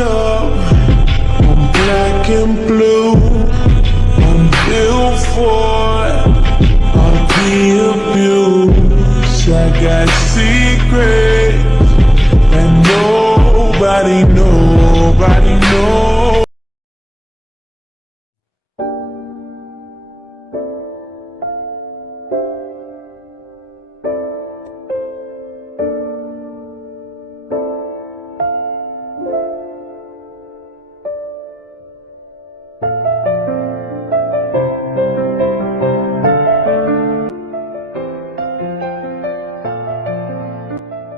up. I'm black and blue. I'm built for all the abuse. I got secrets that nobody knows.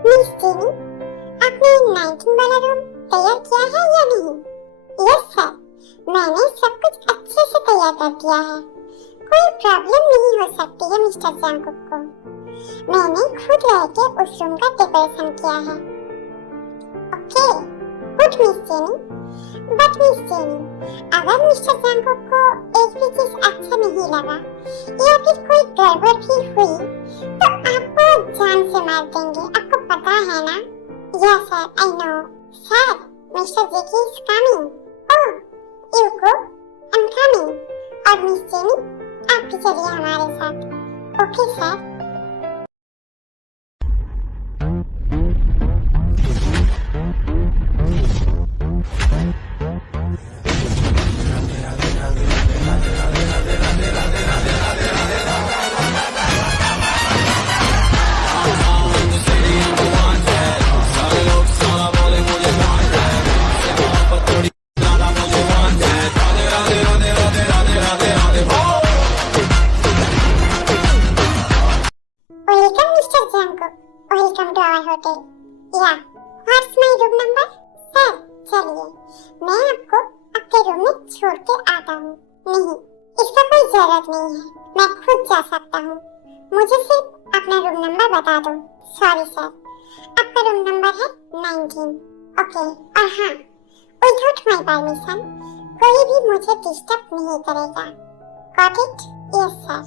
Miss jenny, आपने 19 वाला room तैयार किया है या नहीं? यस सर, मैंने सब कुछ अच्छे से तैयार कर दिया है। कोई प्रॉब्लम नहीं हो सकती है मिस्टर जैंगकुक को। मैंने खुद रह के उस रूम का डेकोरेशन किया है। Okay, good miss jenny. But miss jenny, अगर मिस्टर जैंगकुक को एक भी चीज अच्छा नहीं लगा या फिर कोई गड़बड़ भी हुई तो आपको जान से मार देंगे, आपको पता है ना? Yes sir, I know. Sir, mister Jackie is coming. Oh, you go, I am coming. और मिस जेनी, आप भी चलिए हमारे साथ। Okay sir. Welcome Mr. Jungkook. Welcome to our hotel. Yeah, what's my room number? Sir, चलिए, मैं आपको आपके रूम में छोड़ के आता हूँ। नहीं, इसका कोई जरूरत नहीं है, मैं खुद जा सकता हूँ। मुझे सिर्फ अपना रूम नंबर बता दो। सॉरी सर, आपका रूम नंबर है 19। ओके, और हाँ, विदाउट माय परमिशन कोई भी मुझे डिस्टर्ब नहीं करेगा। Got it? Yes sir.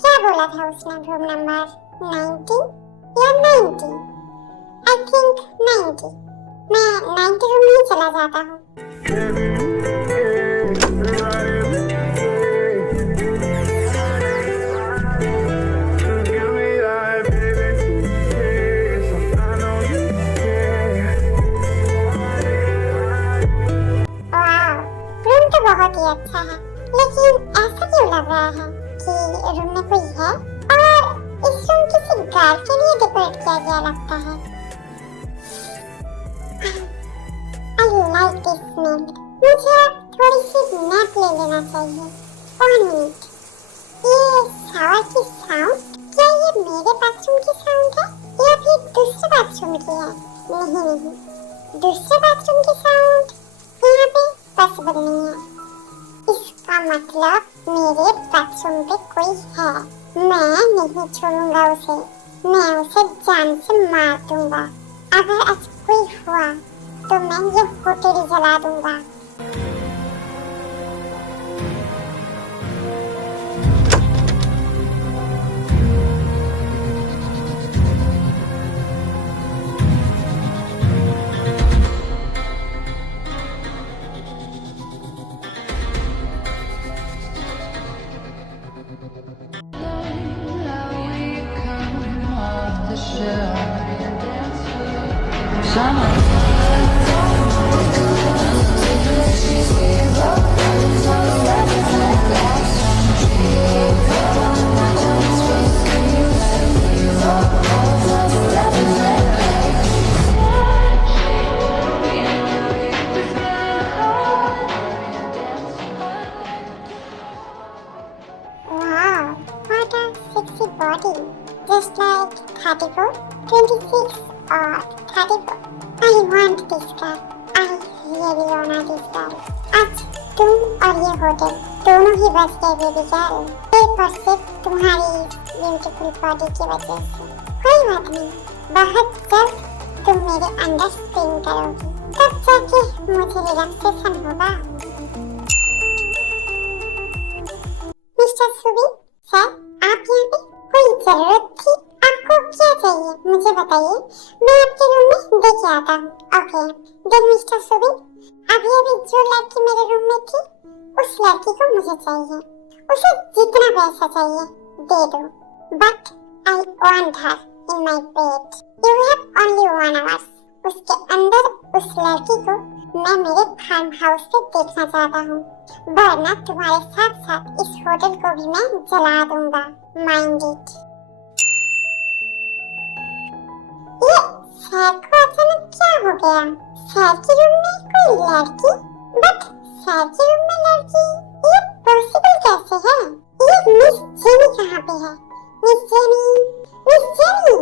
क्या बोला था उसने रूम नंबर 90 या 90? I think 90। मैं 90 रूम में चला जाता हूँ। वाह, रूम तो बहुत ही अच्छा है, लेकिन ऐसा क्यों लग रहा है कि रूम में कोई है और इस रूम किसी गार्ड के लिए डेकोरेट किया गया लगता है। I like this smell. मुझे अब थोड़ी सी नैप ले लेना चाहिए। 1 मिनट। ये शावर की साउंड, क्या ये मेरे बाथरूम की साउंड है या फिर दूसरे बाथरूम की है? नहीं, दूसरे बाथरूम की साउंड यहाँ पे पॉसिबल नहीं है। इसका मतलब मेरे बाथरूम पे कोई है। मैं नहीं छोड़ूंगा उसे, मैं उसे जान से मार दूंगा। अगर आज कोई हुआ तो मैं ये होटल जला दूंगा। Just like 34, 26 or 34. I want this girl. I really want this girl. आज तुम और ये होटल दोनों ही बच गए बेबी गर्ल। सिर्फ और सिर्फ तुम्हारी ब्यूटीफुल बॉडी की वजह से। कोई बात नहीं, बहुत जल्द तुम मेरे अंदर स्प्रिंग करोगी, तब जाके मुझे रिलैक्सेशन होगा। मिस्टर सुबीर सर, आप यहाँ पे कोई जरूरत चाहिए मुझे बताइए, मैं आपके रूम में देके आता हूँ। ओके देन मिस्टर सुबिन, अभी अभी जो लड़की मेरे रूम में थी उस लड़की को मुझे चाहिए, उसे जितना पैसा चाहिए दे दो, but I want her in my bed. You have only 1 hour. उसके अंदर उस लड़की को मैं मेरे फार्म हाउस पे देखना चाहता हूँ, वरना तुम्हारे साथ साथ इस होटल को भी मैं जला दूंगा। Mind it. ये सैर को अचानक क्या हो गया? सैर के रूम में कोई लड़की, बट सैर के रूम में लड़की, ये पॉसिबल कैसे है? ये मिस जेनी कहाँ पे है? Miss jenny, miss jenny.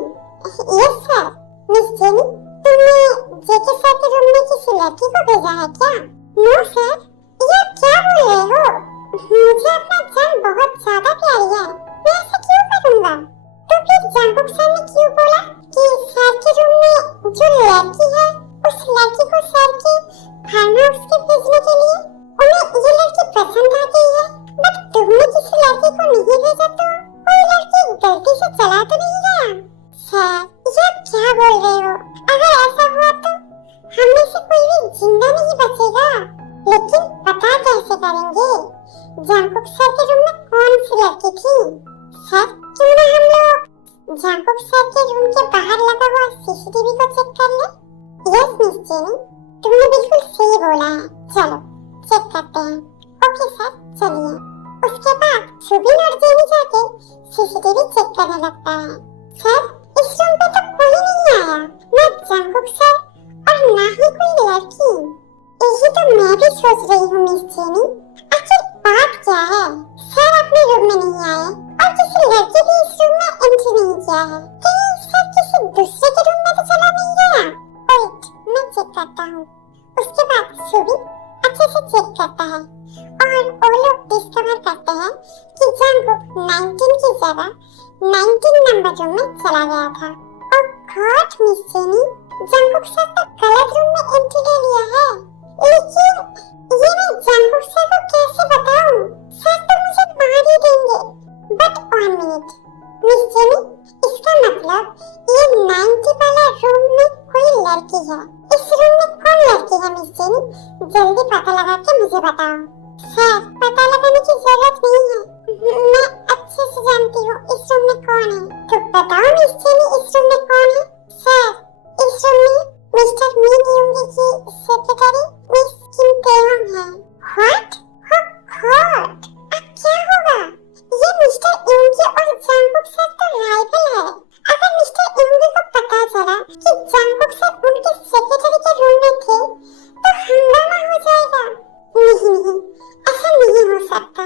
Yes sir. Miss jenny, तुमने जेके सर के रूम में किसी लड़की को भेजा है क्या? No sir. ये क्या बोल रहे हो? मुझे अपना जान बहुत ज्यादा प्यारी है, मैं ऐसा क्यों करूंगा? तो फिर जंगकुक सर ने क्यों बोला कि सर के रूम में जो लड़की है उस लड़की को सर के फार्म हाउस के भेजने के लिए उन्हें ये लड़की पसंद आ गई है, बट तुमने किसी लड़की को नहीं भेजा तो कोई लड़की गलती से चला तो नहीं गया? सर ये क्या बोल रहे हो? अगर ऐसा हुआ तो हम में से कोई भी जिंदा नहीं बचेगा। लेकिन पता कैसे करेंगे जंगकुक सर के रूम में कौन सी लड़की थी? सर क्यों ना हम लोग जंगकुक सर के रूम के बाहर लगा हुआ सीसीटीवी को चेक कर ले? यस मिस जेनी, तुमने बिल्कुल सही बोला है, चलो चेक करते हैं। ओके सर चलिए। उसके बाद सुबिन और जेनी जाके सीसीटीवी चेक करने लगता है। सर इस रूम पे तो कोई नहीं आया, ना जंगकुक सर और ना ही कोई लड़की। यही तो मैं भी सोच रही हूँ मिस जेनी, आखिर बात क्या है? सर अपने रूम में नहीं आए और किसी लड़की भी इस रूम में एंट्री नहीं किया है, कहीं सर किसी दूसरे के रूम में तो चला नहीं गया? वेट मैं चेक करता हूँ। उसके बाद सुबिन अच्छे से चेक करता है और वो लोग डिस्कवर करते हैं कि जंगकुक 19 की जगह 19 नंबर रूम में चला गया था। और God miss jenny, Jungkook sir तो गलत रूम में एंट्री ले लिया है। लेकिन ये मैं जंगकुक सर को कैसे बताऊं? सर तो मुझे मार ही देंगे। बट 1 मिनट मिस जेनी, इसका मतलब ये 90 वाला रूम में कोई लड़की है। इस रूम में कौन लड़की है मिस जेनी? जल्दी पता लगा के मुझे बताओ। सर पता लगाने की जरूरत नहीं है, मैं अच्छे से जानती हूँ इस रूम में कौन है। तो बताओ मिस जेनी इस रूम में कौन है? सर इस रूम में मिस्टर मीन यूंगी की सेक्रेटरी मिस किम तेयोंग है। व्हाट? गॉड, अब क्या होगा? ये मिस्टर यूंगी और जंगकुक सर तो राइवल है। अगर मिस्टर यूंगी को पता चला कि जंगकुक सर उनके सेक्रेटरी के रूम में थे तो हंगामा हो जाएगा। नहीं, ऐसा नहीं हो सकता।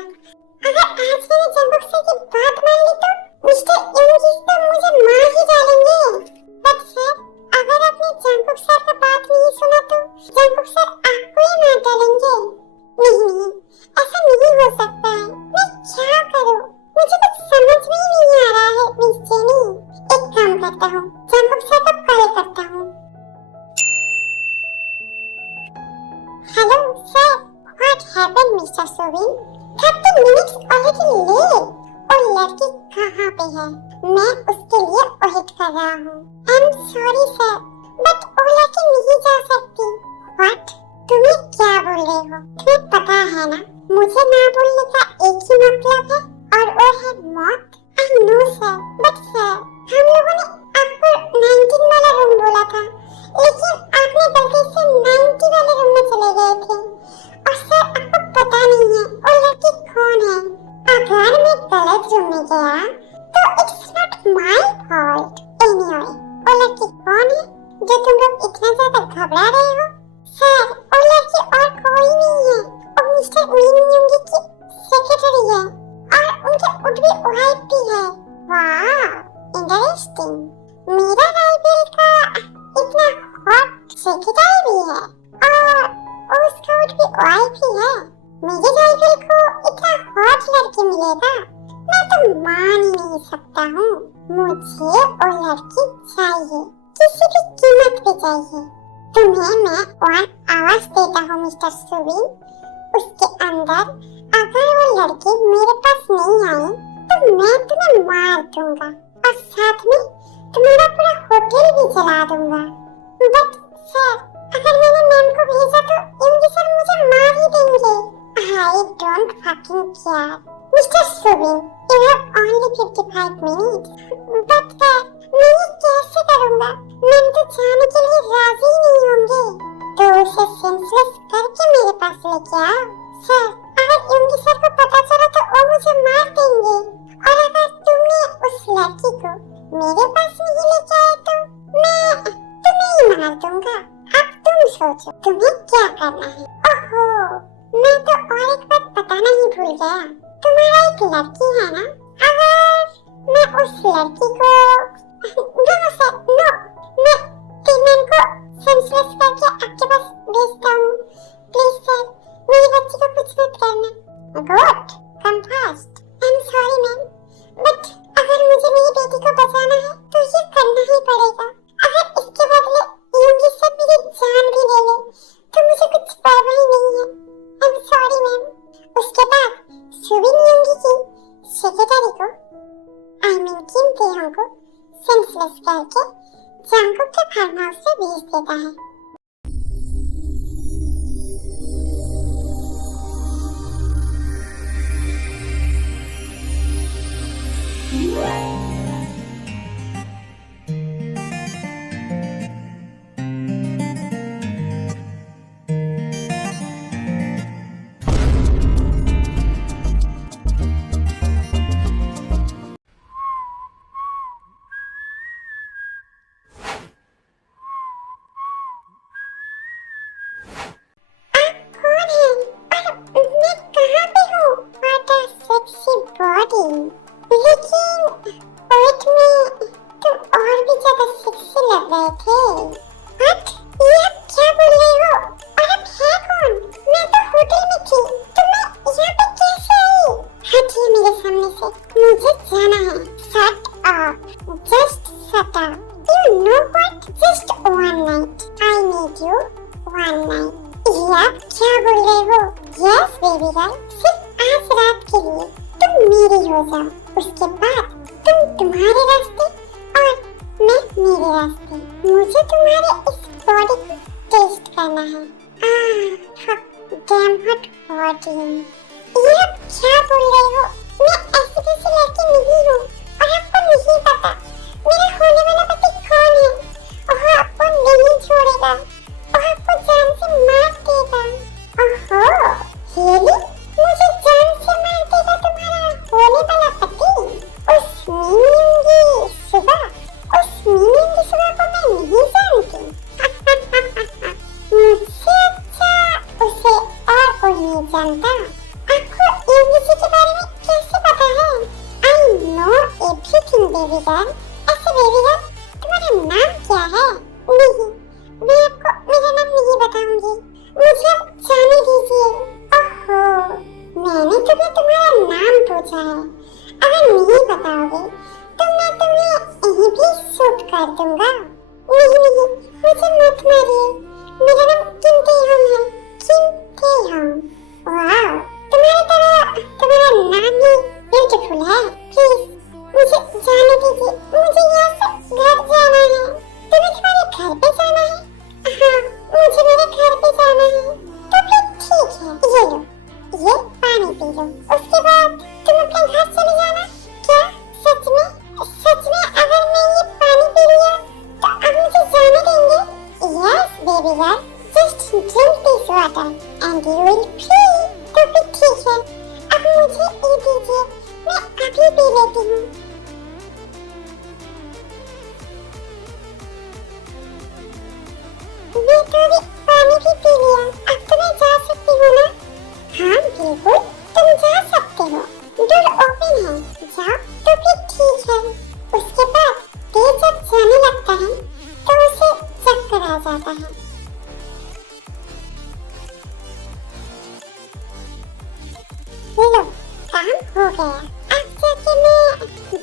अगर आज मैंने जंगकुक सर की बात मान ली तो मिस्टर यूंगी तो मुझे मार ही डालेंगे। बट सर अगर आपने जंगकुक सर का बात नहीं सुना तो जंगकुक सर आपको ही मार डालेंगे। नहीं, ऐसा नहीं हो सकता है। मैं क्या करूं? मुझे कुछ समझ में ही नहीं आ रहा है मिस जेनी। एक काम करता हूँ, जंगकुक सर को कॉल करता हूँ। Hello sir, what happened mister Subin? 30 minutes already late. और लड़की कहाँ पे है? मैं उसके लिए वेट कर रहा हूँ। I am sorry sir, but वो लड़की नहीं जा सकती। व्हाट? तुम्हें क्या बोल रहे हो? तुम्हें पता है ना मुझे ना बोलने का एक ही मतलब है और वो है मौत। आई नो सर, बट सर हम लोगों ने आपको 19 वाला रूम बोला था, लेकिन आपने गलती से 90 वाले रूम में चले गए थे। और सर आपको पता नहीं है वो लड़की कौन है। अगर मैं गलत रूम में गया तो it's not my fault. Anyway वो लड़की कौन है जो तुम लोग इतना ज्यादा घबरा रहे हो? सर वो लड़की और कोई नहीं है, वो मिस्टर मीन यूंगी की सेक्रेटरी है और उनके उडबी वाइफ भी है। वाह इंटरेस्टिंग, मेरा राइवल का इतना हॉट सेक्रेटरी भी है और उसका उडबी वाइफ भी है। मेरे राइवल को इतना हॉट लड़की मिलेगा, मैं तो मान ही नहीं सकता हूँ। मुझे वो लड़की चाहिए, किसी भी कीमत पे चाहिए। तुम्हें मैं 1 आवाज देता हूँ मिस्टर सुबिन। उसके अंदर अगर वो लड़की मेरे पास नहीं आई तो मैं तुम्हें मार दूंगा और साथ में तुम्हारा पूरा होटल भी चला दूंगा। बट सर, अगर मैंने मैम को भेजा तो एमडी सर मुझे मार ही देंगे। I don't fucking care. Mister Subin, you have only 55 minutes. But sir, मैं ये कैसे करूंगा? मैम तो जाने के लिए राजी नहीं होंगे। तो उसे सेंसलेस करके मेरे पास लेके आओ। सर, अगर एमडी सर को पता चला तो वो मुझे मार देंगे। और अगर तुमने उस लड़की को मेरे पास नहीं लेके आए तो मैं तुम्हें ही मार दूंगा। अब तुम सोचो तुम्हें क्या करना है। ओहो, मैं तो और एक बात बताना ही भूल गया। तुम्हारा एक लड़की है ना? अगर मैं उस लड़की को नो सर नो, मैं मैम को सेंसलेस करके आपके पास भेजता हूँ। प्लीज सर, मेरी बच्ची को कुछ मत करना। Good, come fast. I am sorry ma'am, but अगर मुझे मेरी बेटी को बचाना है तो ये करना ही पड़ेगा। अगर इसके बदले योगी सर मेरी जान भी ले ले तो मुझे कुछ परवाह नहीं है। I am sorry ma'am. उसके बाद सुबिन योगी की सेक्रेटरी को आई मीन किम तेहों को सेंसलेस करके जांगकुक के फार्म हाउस में भेज देता है। उसके बाद तुम तुम्हारे रास्ते और मैं मेरे रास्ते। मुझे तुम्हारे इस बॉडी को टेस्ट करना है। Damn hot body. ये आप क्या बोल रहे हो? मैं ऐसी कैसी लड़की नहीं हूँ और आपको नहीं पता मेरा होने वाला पति कौन है। वो आपको नहीं छोड़ेगा, वो आपको जान से मार देगा। ओहो, रियली? मुझे जान से मार देगा तुम्हारा होने वाला पति? उस नींदी सुबह को मैं नहीं जानती। मुझसे अच्छा उसे और कोई नहीं जानता। आपको इंग्लिश के बारे में कैसे पता है? I know everything baby girl. ऐसे बेबी गर्ल, तुम्हारा नाम क्या है? नहीं, मैं आपको मेरा नाम नहीं बताऊंगी। मुझे जाने दीजिए। ओहो, मैंने तुम्हें तुम्हारा नाम पूछा है। अगर नहीं बताओगे तो मैं तुम्हें यहीं भी शूट कर दूंगा। नहीं, मुझे मत मारिए। मेरा नाम किम तेहों है। किम तेहों। वाह, तुम्हारा नाम ही ब्यूटीफुल है। प्लीज मुझे जाने दीजिए। मुझे यहाँ से घर जाना है। तुम्हें तुम्हारे घर पे जाना है? हाँ, मुझे मेरे घर पे जाना है। तो फिर ठीक है, ये लो, ये पानी पी लो। उसके बाद तुम अपने घर चले जाना। क्या सच में अगर मैं ये पानी पी लिया तो अब मुझे जाने देंगे? Yes baby girl, just drink this water and you will free. तो फिर ठीक है, अब मुझे ये दीजिए, मैं अभी पी लेती हूँ। मैं तो अभी पानी भी पी लिया। अब तो मैं जा सकती हूँ ना? हाँ बिल्कुल, तुम जा सकते हो। डोर ओपन है, जाओ। तो फिर ठीक है। उसके बाद तेज जब जाने लगता है तो उसे चक्कर आ जाता है। लो, काम हो गया। अब जाके मैं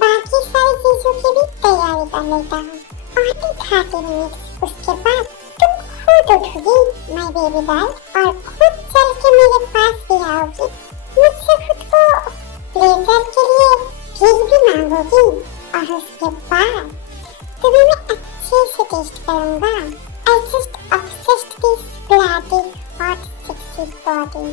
बाकी सारी चीजों की भी तैयारी कर लेता हूँ। और 30 मिनट उसके बाद तुम खुद उठोगी माय बेबी गर्ल और खुद चल के मेरे पास भी आओगी। मुझसे खुद को प्लेजर के लिए भीख भी मांगोगी और उसके बाद तुम्हें मैं अच्छे टेस्ट करूंगा। I just obsessed this bloody hot sexy body.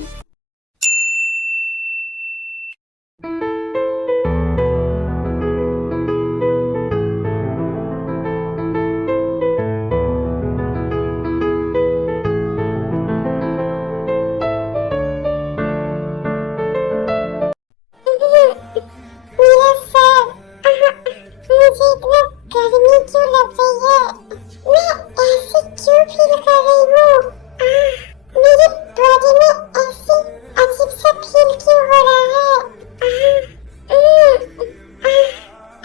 मेरा सर, मुझे इतना गर्मी क्यों लग रही है? मैं ऐसे क्यों फील कर रही हूँ? मेरी बॉडी में ऐसे अजीब सा फील क्यों हो रहा है?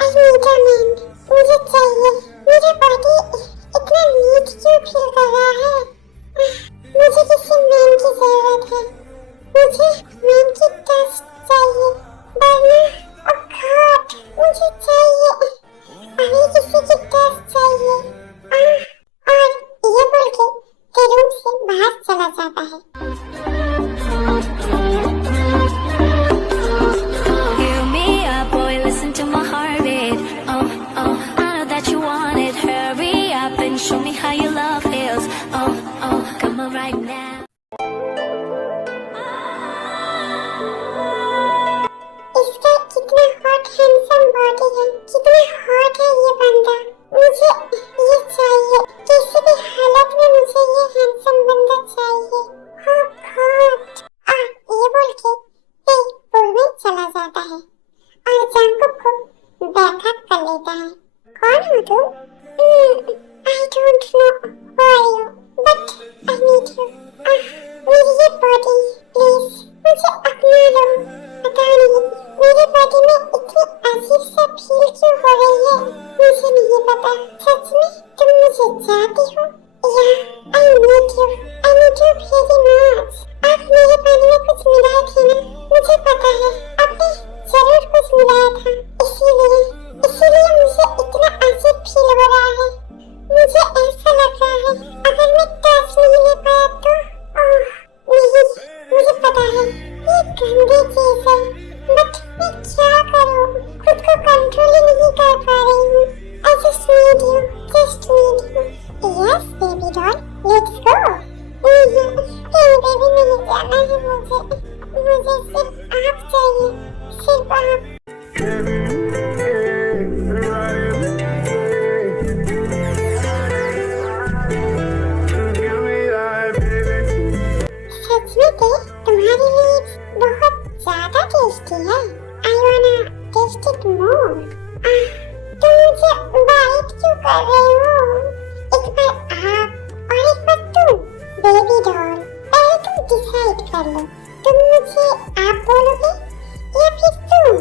आई नीड अ मैन, मुझे चाहिए। मेरा बॉडी इतना नीड क्यों फील कर रहा है? मुझे किसी मैन की जरूरत है। मुझे मैन की टच चाहिए, वरना oh God, मुझे चाहिए, अभी किसी की टच चाहिए। और ये बोल के रूम से बाहर चला जाता है। Hear me up, boy, listen to my heartbeat. Oh, oh, I know that you want it. Hurry up and show me how your love feels. Oh, oh, come on right now. इसका कितना hot handsome body है, कितना hot है ये बंदा। मुझे ये चाहिए, किसी भी हालत में मुझे ये हैंडसम बंदा चाहिए। Oh God! ये बोल के ते पूल में चला जाता है और जंकुक को बैकअप कर लेता है। कौन हो तुम? I don't know who are you, but I need you. मेरी ये बॉडी प्लीज मुझे अपना लो। पता नहीं मेरी बॉडी में इतनी अजीब सा फील क्यों हो रही है, मुझे नहीं पता। सच में तुम मुझे चाहती हो? या I need you very much. आप मेरे पानी में कुछ मिलाए थे ना, मुझे पता है आपने जरूर कुछ मिलाया था, इसीलिए मुझे इतना अजीब फील हो रहा है। मुझे ऐसा लग रहा है अगर मैं टच नहीं ले पाया तो नहीं, मुझे पता है ये गंदी चीज है, बट मैं क्या करूं? खुद को कंट्रोल ही नहीं कर पा रही हूँ। I just need you. Yes, baby doll, let's go. नहीं बेबी नहीं जाना है मुझे सिर्फ आप चाहिए, सिर्फ आप। सच में ते तुम्हारी लिप्स बहुत ज्यादा टेस्टी है। I wanna taste it more. तुम मुझे बाइट क्यों कर रहे हो? एक बार आप और एक बार तुम। बेबी डॉल, पहले तुम डिसाइड कर लो, तुम मुझे आप बोलोगे या फिर तुम?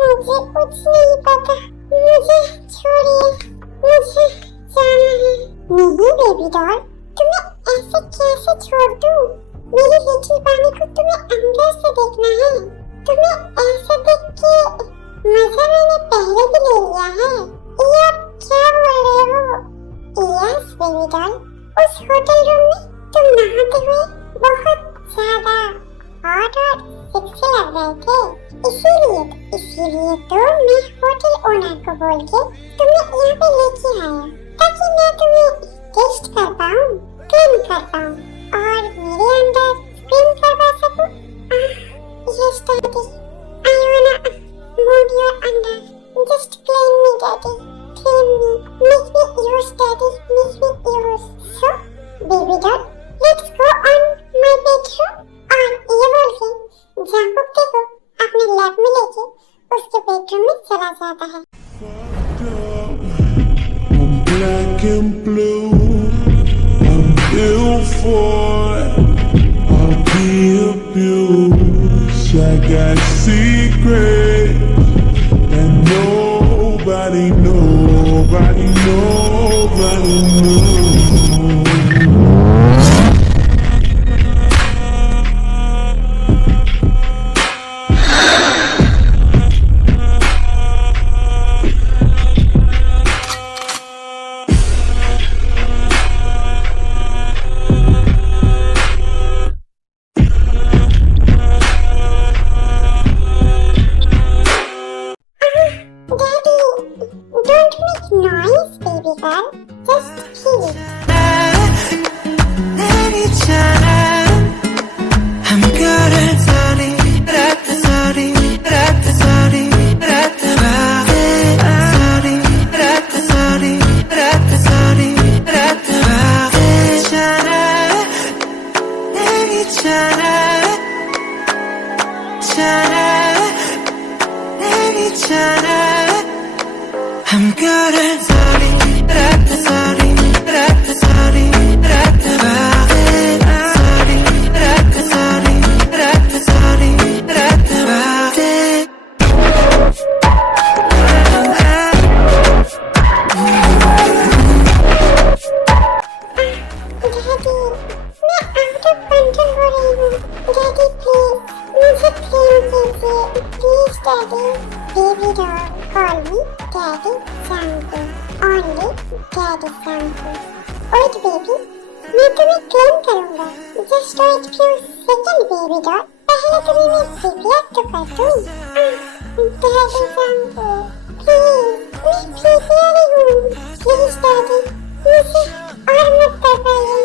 मुझे कुछ नहीं पता, मुझे छोड़िए, मुझे जाना है। नहीं बेबी डॉल, तुम्हें ऐसे कैसे छोड़ दूं? मेरी लिटिल पानी को तुम्हें अंदर से देखना है। तुम्हें ऐसे देख के मजा मैंने पहले भी ले लिया है। ये आप क्या बोल रहे हो? यस बेबी डॉल, उस होटल रूम में तुम नहाते हुए बहुत ज्यादा हॉट और सेक्सी लग रहे थे। इसीलिए तो मैं होटल ओनर को बोल के तुम्हें यहाँ पे लेके आया, ताकि मैं तुम्हें टेस्ट कर पाऊँ, क्लीन कर पाऊँ और मेरे अंदर स्क्रीन करवा सकूँ। Yes daddy, I वांना move your under, just clean me daddy, clean me, make me yours daddy, make me yours. So baby doll, let's go on my bedroom. और ये बोल के जंकुक को अपने लैब में लेके उसके बेडरूम में चला जाता है। I'm black and blue, I'm ill for I'll be abused. I got secrets and nobody knows. baby girl. Just feel it. I'm good at sorry, sorry, sorry, Baby doll, call me Daddy Shampoo. Only Daddy Shampoo. Wait baby, मैं तुम्हें claim करूँगा. Just wait few second baby doll. पहले तुम्हें मैं CPR तो कर दूँ. Daddy Shampoo, please, मैं CPR ही हूँ. Please Daddy, मुझे और मत करवाइए.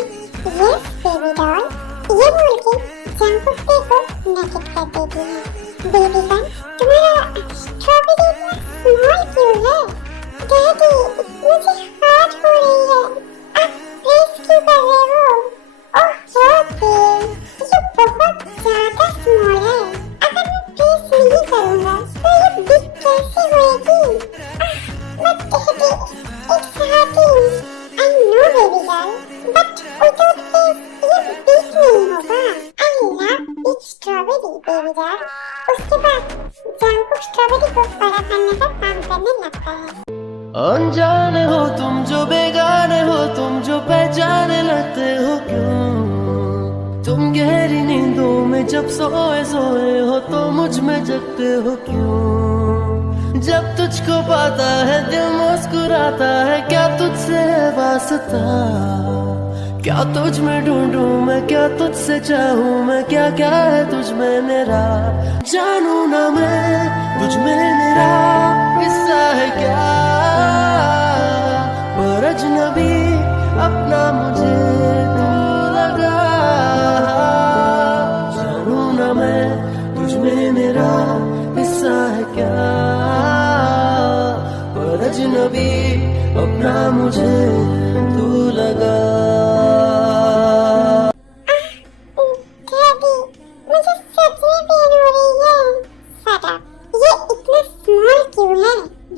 Yes baby doll. ये बोल के शैम्पू को नकेट कर देती है. बेबी गन, तुम्हारा स्ट्रॉबेरी इतना स्मॉल क्यों है? डैडी, मुझे हर्ट हो रही है. आप प्रेस क्यों कर रहे हो? ओह ओके, ये बहुत ज्यादा स्मॉल है. अगर मैं प्रेस नहीं करूँगा तो ये बिग कैसे होएगी? But daddy, it's hurting. I know baby girl, but without press ये बिग नहीं होगा. I love big strawberry baby girl. उसके बाद शैम्पू स्ट्रॉबेरी को बड़ा करने का काम करने लगता है. अनजाने हो तुम जो बेगाने हो तुम जो पहचाने लगते हो क्यों? तुम गहरी नींदों में जब सोए सोए हो तो मुझ में जगते हो क्यों? जब तुझको पाता है दिल मुस्कुराता है. क्या तुझसे है वास्ता? क्या तुझ में ढूंढूं मैं, क्या तुझसे चाहूं मैं, क्या क्या है तुझ में मेरा? जानू ना मैं तुझ में मेरा हिस्सा है क्या? पर अजनबी अपना मुझे तू लगा. जानू ना मैं तुझ में मेरा हिस्सा है क्या? पर अजनबी अपना मुझे तू लगा.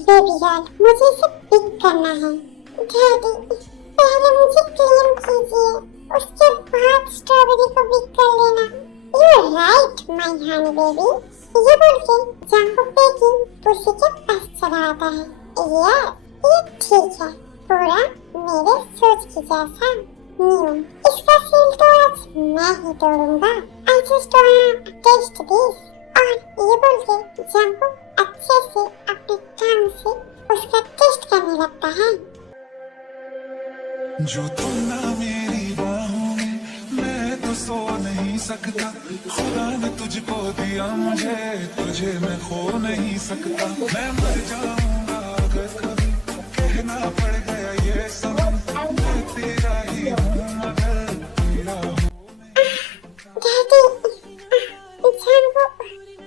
बेबी गर्ल, मुझे इसे पिक करना है. डैडी, पहले मुझे क्लेम कीजिए, उसके बाद स्ट्रॉबेरी को पिक कर लेना. You right my Honey baby. ये बोल के शैम्पू पेगी पुसी के पास चला आता है. यस, ये ठीक है, पूरा मेरे सोच की जैसा न्यू. इसका सील तो आज मैं ही तोड़ूंगा. I just want to test this. और ये बोल के शैम्पू अच्छे से अपने टांग से उसका टेस्ट करने लगता है. जो तुम ना मेरी बाहों में, मैं तो सो नहीं सकता. खुदा ने तुझको दिया मुझे, तुझे मैं खो नहीं सकता. मैं मर जाऊंगा अगर कभी कहना पड़ गया ये सनम. मैं तेरा ही हूँ मगर तेरा हूँ. Daddy, shampoo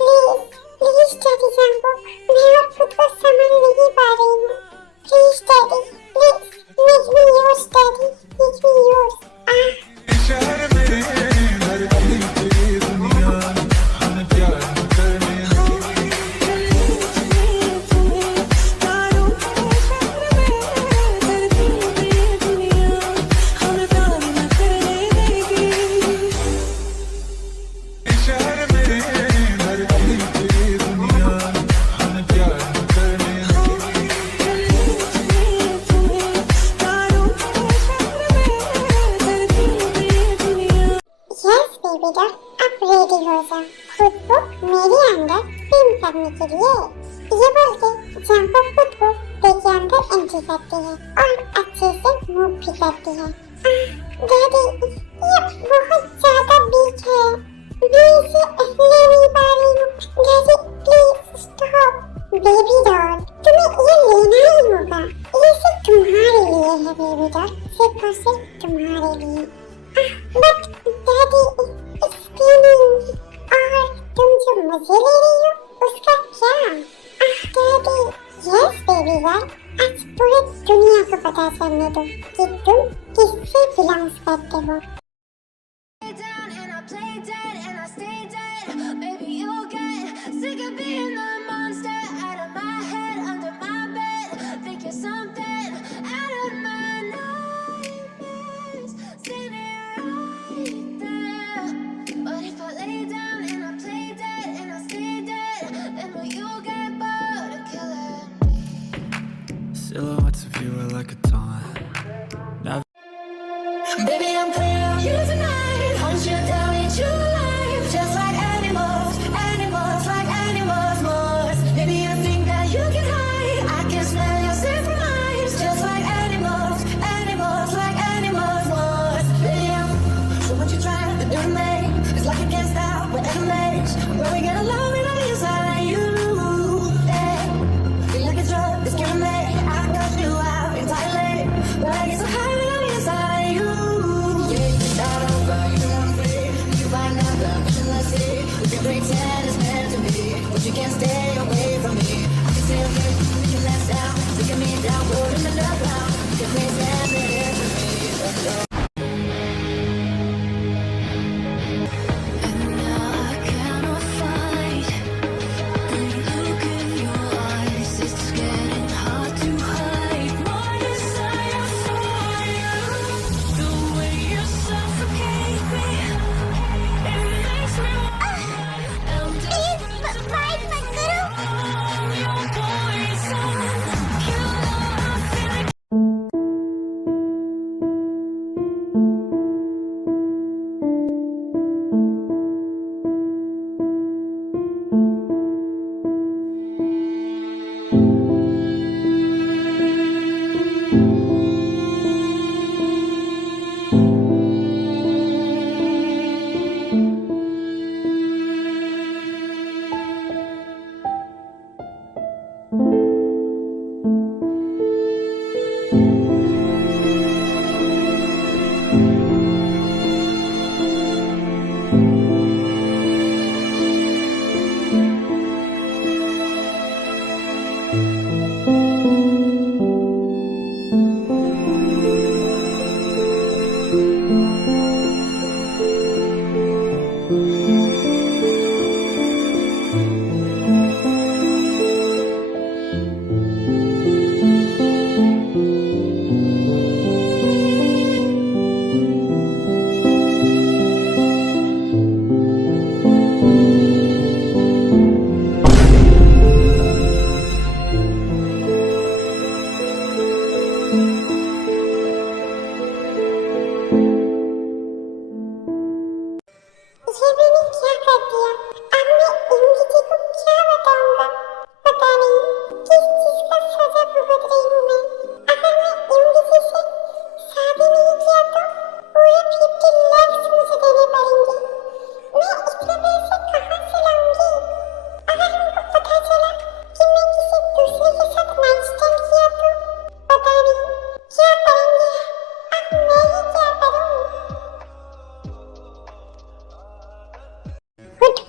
please, please daddy shampoo, मैं और खुद को संभाल नहीं पा रही हूँ. Please daddy, please make me yours daddy, make me yours. शहर में धरती पे दुनिया हमें प्यार करने शहर में धरती पे दुनिया हमें प्यार करने. यस बेबी डॉल, आप रेडी हो जाओ खुद को मेरे अंदर स्पिन करने के लिए. ये बोल के शैम्पू खुद को पे के अंदर एंट्री करती है और अच्छे से मूव भी करती है. डैडी, ये बहुत ज्यादा वीक है, मैं इसे ले नहीं पा रही हूँ. Daddy please stop. Baby doll, तुम्हें ये लेना ही होगा, ये सिर्फ तुम्हारे लिए लिए है बेबी डॉल, सिर्फ और सिर्फ तुम्हारे लिए। बट डैडी एक्सप्लेनिंग, और तुम जो मजे ले रही हो उसका क्या? डैडी यस बेबी गर्ल, आज पूरी दुनिया को पता चलने दो कि तुम किससे बिलोंग्स करते हो। Down and I play dead and I stay dead. Baby, you'll get sick of being the monster out of my head, under my bed. Think you're something out of my nightmares. Standing right there. But if I lay down and I play dead and I stay dead, then will you get bored of killing me? Silhouettes of you are like a taunt. Baby, I'm clear on you tonight. Hunt you down, eat you alive. Just like animals, animals, like animals, more. Maybe you think that you can hide. I can smell your scent from miles. Just like animals, animals, like animals, more. Baby, so what you trying to do to me? It's like you can't stop with enemies. When we get along, we know inside you. Yeah. Feel like a drug, it's killing me. I got you out entirely. But I get so high when I'm inside you. Pretend it's meant to be, but you can't stay away from me. I can still hear you last out, taking me down, putting me down. You can pretend it is for me, but no. And now I cannot fight the look in your eyes. It's getting hard to hide my desire for you. The way you suffocate me, it makes me want.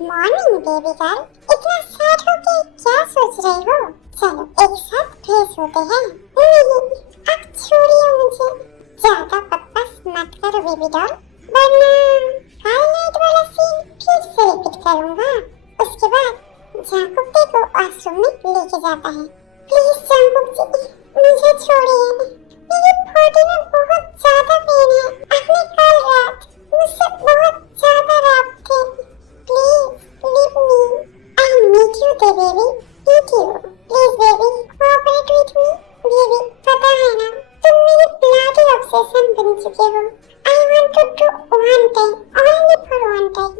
Morning baby girl, इतना sad हो के क्या सोच रही हो? चलो एक साथ फ्रेश होते हैं। नहीं, अब छोड़िए मुझे, ज्यादा बकवास मत करो बेबी डॉल, वरना कल नाइट वाला सीन फिर से रिपीट करूंगा। उसके बाद जाकुब को वॉशरूम में लेके जाता है। प्लीज जाकुब जी, मुझे छोड़िए, मेरी बॉडी में बहुत ज्यादा पेन है। आपने कल रात मुझसे बहुत ज्यादा रात थे। Please leave me. I need you there, baby. Need you. Please, baby, cooperate with me. Baby, पता है ना, तुम मेरी bloody obsession बन चुके हो. I want to do one time, only for one time.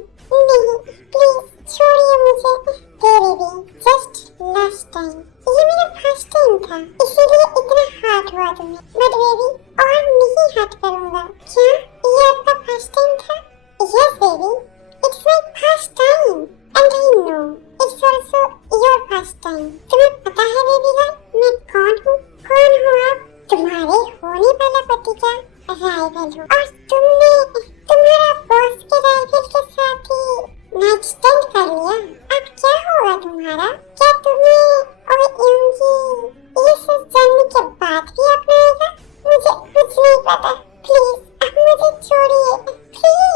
नहीं, please छोड़िए मुझे. There, baby, just last time. ये मेरा first time था, इसीलिए इतना hard हुआ तुम्हें. But baby, और नहीं hard करूँगा. क्या? ये आपका first time था? Yes, baby. It's my first time, and I know it's also your first time. तुम्हें पता है बेबी गर्ल, मैं कौन हूँ? कौन हो आप? तुम्हारे होने सामने वाला पति का राइवल हो और तुमने तुम्हारा बॉस के राइवल के साथ ही नाइट स्टैंड कर लिया। अब क्या होगा तुम्हारा? क्या तुम्हें और यूंगी ये सब जानने के बाद भी अपनाएगा? मुझे कुछ नहीं पता, प्लीज अब मुझे छोड़िए प्लीज।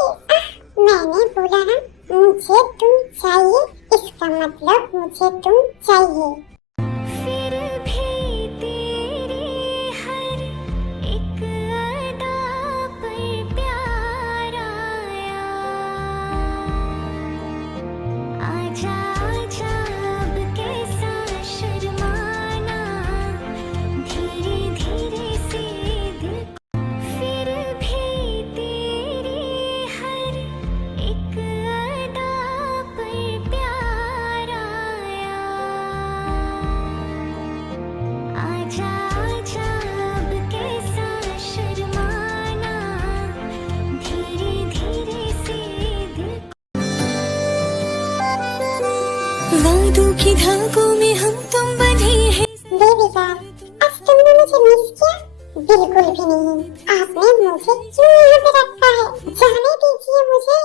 मैंने बोला ना मुझे तुम चाहिए, इसका मतलब मुझे तुम चाहिए। फिर भी तेरे हर एक अदा पर प्यार आया। आजा आजा अब कैसा शर्माना, धीरे धीरे से दिल। फिर भी तेरे हर एक अदा पर प्यार आया। आजा आजा अब कैसा शर्माना, धीरे धीरे से दिल। वादों की धागों में हम तुम बंधे हैं। बेबी गर्ल, आज तुमने मुझे मिस किया? बिल्कुल भी नहीं। आपने मुझे क्यों यहाँ पे रखा है? जाने दीजिए मुझे।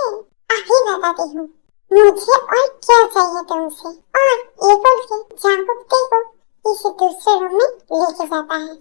अभी बताती हूँ मुझे और क्या चाहिए तुमसे। और ये बोल के जांबुक देखो इसे दूसरे रूम में लेके जाता है।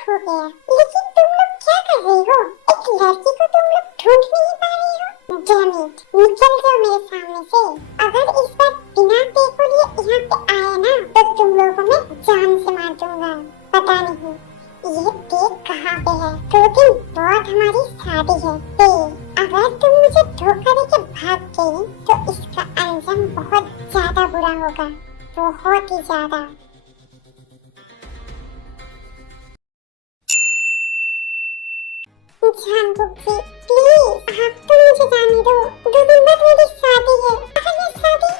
हो गया। लेकिन तुम लोग क्या कर रही हो? एक लड़की को तुम लोग ढूंढ नहीं पा रही हो? डैम इट, निकल जाओ मेरे सामने से। अगर इस बार बिना पे को लिए यहाँ पे आए ना तो तुम लोगों में जान से मार दूंगा। पता नहीं ये पे कहाँ पे है। 2 दिन बाद हमारी शादी है। पे अगर तुम मुझे धोखा देके भाग गई तो इसका अंजाम बहुत ज्यादा बुरा होगा, बहुत ही ज्यादा। जांबुक जी प्लीज आप तो मुझे जाने दो। 2 दिन बाद मेरी शादी है। अगर ये शादी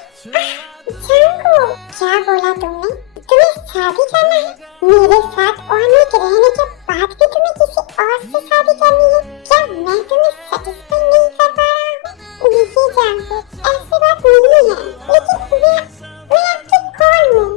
जांबुक, क्या बोला तुमने? तुम्हें शादी करना है मेरे साथ? और रहने के बाद भी तुम्हें किसी और से शादी करनी है? क्या मैं तुम्हें सेटिस्फाई नहीं कर पा रहा हूँ? देखिए जांबुक, ऐसी बात नहीं है, लेकिन मैं आपकी कौन हूँ?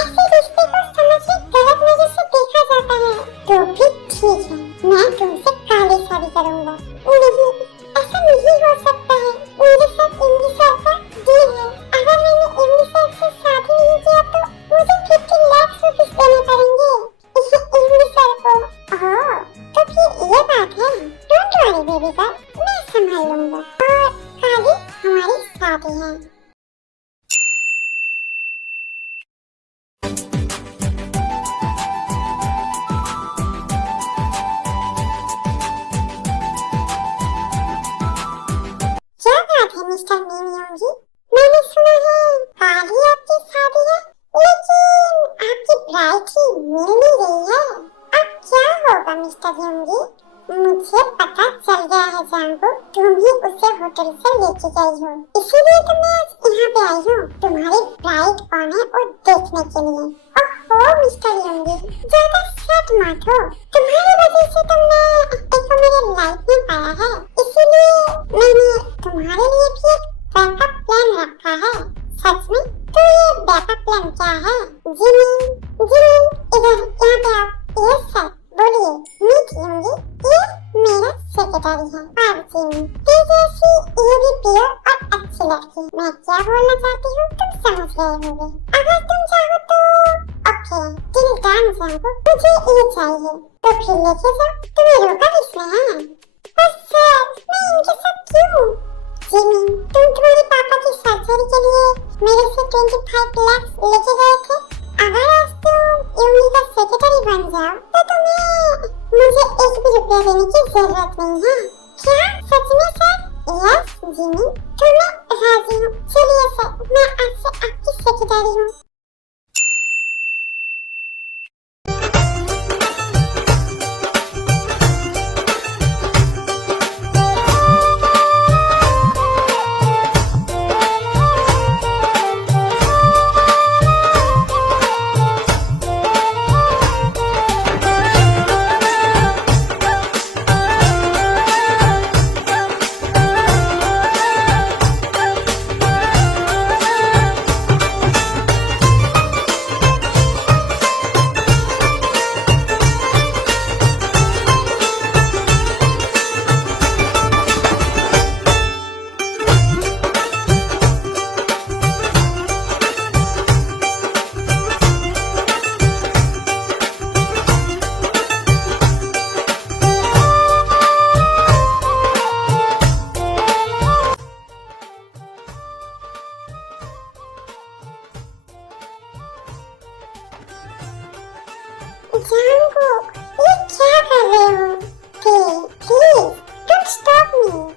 ऐसे रिश्ते को समझिए गलत नजर से देखा जाता है तो भी ठीक है, मैं तुमसे काले शादी करूंगा। नहीं, ऐसा नहीं हो सकता है। मेरे साथ इंडी सर का डील है। अगर मैंने इंडी सर से शादी नहीं किया तो मुझे 50 लाख रुपए देने पड़ेंगे इंडी सर को। ओह, तो फिर ये बात है। डोंट वरी बेबी गर्ल, मैं संभाल लूंगा। और काली हमारी शादी है। क्या बात है मिस्टर मीनियों जी? मैंने सुना है काली आपकी शादी है, लेकिन आपकी ब्राइड ही मिल नहीं रही है। अब क्या होगा मिस्टर योंगी? मुझे पता चल गया है जांबुक, तुम ही उसे होटल से लेके गई हो, इसीलिए तो मैं आज यहाँ पे आई हूँ तुम्हारी ब्राइड कौन है वो देखने के लिए। ओहो मिस्टर योंगी, ज्यादा सट मत हो। तुम्हारी वजह से तो मैं एक मेरे लाइफ में पाया है, इसीलिए मैंने तुम्हारे लिए भी एक बैकअप प्लान रखा है। सच में? तो ये बैकअप प्लान क्या है? जिमी जिन इधर यहाँ पे आओ। यस सर, बोलिए। मीट लूंगी। ये मेरा सेक्रेटरी है। और जिन तेजस्वी, ये भी प्योर और अच्छी लड़की। मैं क्या बोलना चाहती हूँ तुम समझ गए होंगे। अगर तुम चाहो तो ओके, दिल जान जाओ, मुझे ये चाहिए तो फिर लेके जाओ। तुम्हें रोका किसने है? पर सर, मैं इनके साथ क्यों? जिमी, तुम तुम्हारे पापा की सर्जरी के लिए मेरे से 25 लाख लेके गए थे। अगर आज तुम यूनी का सेक्रेटरी बन जाओ तो तुम्हें मुझे 1 भी रुपया देने की जरूरत नहीं है। क्या सच में सर? यस जिमी, तो मैं राजी हूँ। चलिए सर, मैं आज से आपकी सेक्रेटरी हूँ। जानगुक, ये क्या कर रहे हो? Please, please, don't stop me.